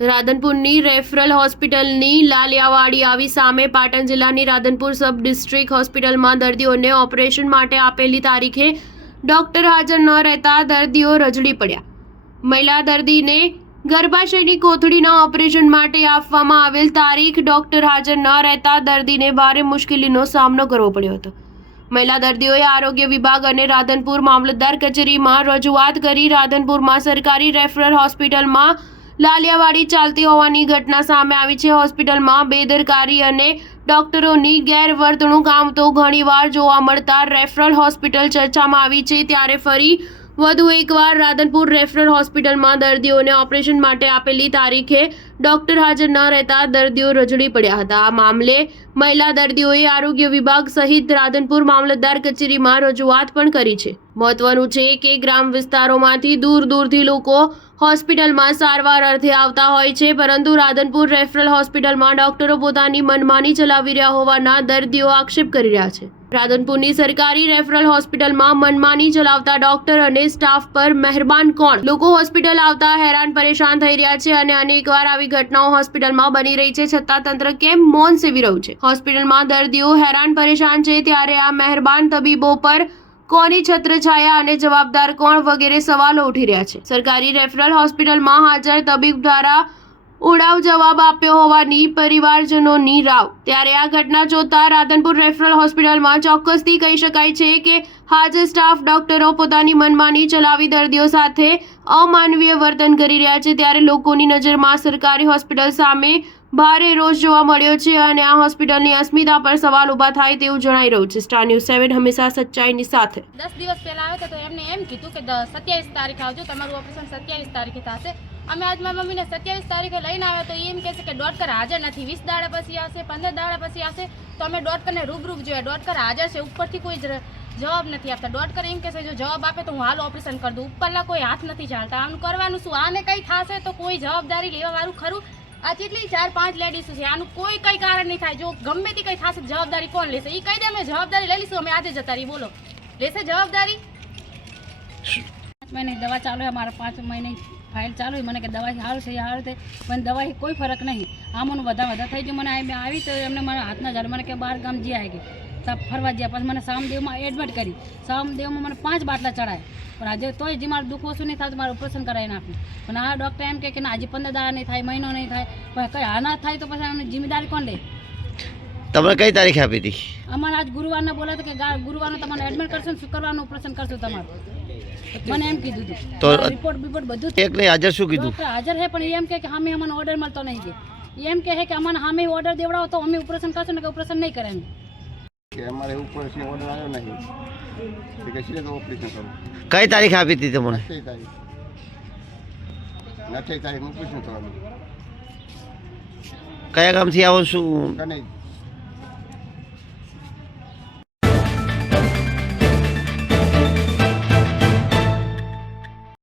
રાધનપુરની referral હોસ્પિટલની લાલિયાવાડી આવી સામે પાટણ જિલ્લાની રાધનપુર સબ ડિસ્ટ્રિક્ટ હોસ્પિટલમાં દર્દીઓને ઓપરેશન માટે આપેલી તારીખે ડોક્ટર હાજર ન રહેતા દર્દીઓ રજડી પડ્યા. મહિલા દર્દીને ગર્ભાશયની કોથળીના ઓપરેશન માટે આપવામાં આવેલ તારીખ ડોક્ટર હાજર ન રહેતા દર્દીને ભારે મુશ્કેલીનો સામનો કરવો પડ્યો હતો. મહિલા દર્દીઓએ આરોગ્ય વિભાગ અને રાધનપુર મામલતદાર કચેરીમાં રજૂઆત કરી રાધનપુરમાં સરકારી રેફરલ હોસ્પિટલમાં લાલિયાવાડી ચાલતી હોવાની ઘટના સામે આવી છે. હોસ્પિટલમાં બેદરકારી અને ડોક્ટરોની ગેરવર્તણૂક આમ તો ઘણીવાર જોવા મળતા રેફરલ હોસ્પિટલ ચર્ચામાં આવી છે, ત્યારે ફરી વધુ એકવાર રાધનપુર રેફરલ હોસ્પિટલમાં દર્દીઓને ઓપરેશન માટે આપેલી તારીખે ડોક્ટર હાજર ન રહેતા દર્દીઓ રજડી પડ્યા હતા. આ મામલે મહિલા દર્દીઓએ આરોગ્ય વિભાગ સહિત રાધનપુર મામલતદાર કચેરીમાં રજૂઆત પણ કરી છે. મહત્વનું છે કે ગ્રામ વિસ્તારોમાંથી દૂર દૂરથી લોકો હોસ્પિટલમાં સારવાર અર્થે આવતા હોય છે, પરંતુ રાધનપુર રેફરલ હોસ્પિટલમાં ડોક્ટરો પોતાની મનમાની ચલાવી રહ્યા હોવાના દર્દીઓ આક્ષેપ કરી રહ્યા છે. રાધનપુરની સરકારી રેફરલ હોસ્પિટલમાં મનમાની ચલાવતા ડોક્ટર અને સ્ટાફ પર મહેરબાન કોણ? લોકો હોસ્પિટલ આવતા હેરાન પરેશાન થઈ રહ્યા છે અને અનેકવાર આવી ઘટનાઓ હોસ્પિટલમાં બની રહી છે, છતાં તંત્ર કેમ મૌન સેવી રહ્યું છે? હોસ્પિટલમાં દર્દીઓ હેરાન પરેશાન છે, ત્યારે આ મહેરબાન તબીબો પર કોની છત્રછાયા અને જવાબદાર કોણ વગેરે સવાલો ઉઠી રહ્યા છે. સરકારી રેફરલ હોસ્પિટલમાં હાજર તબીબ દ્વારા ઉડાવ જવાબ આપ્યો હોવાની પરિવારજનોની રાવ. ત્યારે આ ઘટના જોતા રાધનપુર રેફરલ હોસ્પિટલમાં ચોક્કસથી કહી શકાય છે કે હાજર સ્ટાફ ડોક્ટરો પોતાની મનમાની ચલાવી દર્દીઓ સાથે અમાનવીય વર્તન કરી રહ્યા છે. ત્યારે લોકોની નજરમાં સરકારી હોસ્પિટલ સામે ભારે રોષ જોવા મળ્યો છે અને આ હોસ્પિટલની અસ્મિતા પર સવાલ ઊભા થાય તેવું જણાઈ રહ્યું છે. સ્ટાર ન્યૂઝ 7 હંમેશા સચ્ચાઈની સાથે. 10 દિવસ પહેલા આવ્યા તો એમને એમ કીધું કે 27 તારીખે આવજો, તમારું ઓપરેશન 27 તારીખે થશે. અમે આજ મારી મમ્મીને 27 તારીખે લઈને આવ્યા તો એમ કહે છે કે ડોક્ટર હાજર નથી, 20 દાડા પછી આવશે, 15 દાડા પછી આવશે. તો અમે ડોક્ટરને રૂબરૂ જોયા, ડોક્ટર હાજર છે, ઉપરથી કોઈ જવાબ નથી આપતા. ડોક્ટર એમ કહે છે જો જવાબ આપે તો હું હાલ ઓપરેશન કરી દઉં, ઉપરના કોઈ હાથ નથી ચાલતા. આનું કરવાનું શું? આને કંઈ થશે તો કોઈ જવાબદારી લેવાવાળું ખરું? આ કેટલી 4-5 લેડીઝ છે, આનું કોઈ કંઈ કારણ નહીં થાય. જો ગમે તે કંઈ થશે જવાબદારી કોણ લેશે? એ કહી દે અમે જવાબદારી લઈ લઈશું, અમે આજે જતા રહી. બોલો, લેશે જવાબદારી? 5 મહિને દવા ચાલુ है, हमारा 5 महीने फाइल चालू है. મને કે દવા સારું છે, સારું છે, પણ દવાથી કોઈ ફરક નહીં. આમાં વધારે થઈ ગયું. મને આવી તો એમને મારા હાથના ઝાડ મને કે 12 ગામ જ્યાં આવી ગઈ સાહેબ ફરવા ગયા. પછી મને સામદેવમાં એડમિટ કરી. સામદેવમાં મને 5 બાટલા ચડાય, પણ આજે તોય જે મારું દુઃખ ઓછું નહીં થતું, મારું ઓપરેશન કરાવી નાખ્યું. પણ આ ડૉક્ટર એમ કે ના હજી 15 દાડા નહીં થાય, મહિનો નહીં થાય, પણ કંઈ આ ના થાય તો પછી આની જિમ્મેદારી કોણ લે? તમને કઈ તારીખે આપી હતી? અમારે આજ ગુરુવારના બોલા કે ગુરુવારનું તમારે એડમિટ કરશો ને શુક્રવારનું ઓપરેશન કરશું તમારું. મને એમ કીધું હતું. તો રિપોર્ટ બધું એક નહીં હાજર શું કીધું? ડૉક્ટર હાજર છે, પણ એમ કે સામે અમને ઓર્ડર મળતો નહીં. કે એમ કહે કે અમને સામે ઓર્ડર દેવડાવો તો અમે ઓપરેશન કરશું ને કે ઓપરેશન નહીં કરે. કે અમારે ઉપર ઓર્ડર આવ્યો નહીં કે સીધે ઓપરેશન કરવું. કઈ તારીખે આપી હતી તમને? 29 તારીખ ઓપરેશન કરવાનું. કયા ગામથી આવો? શું કને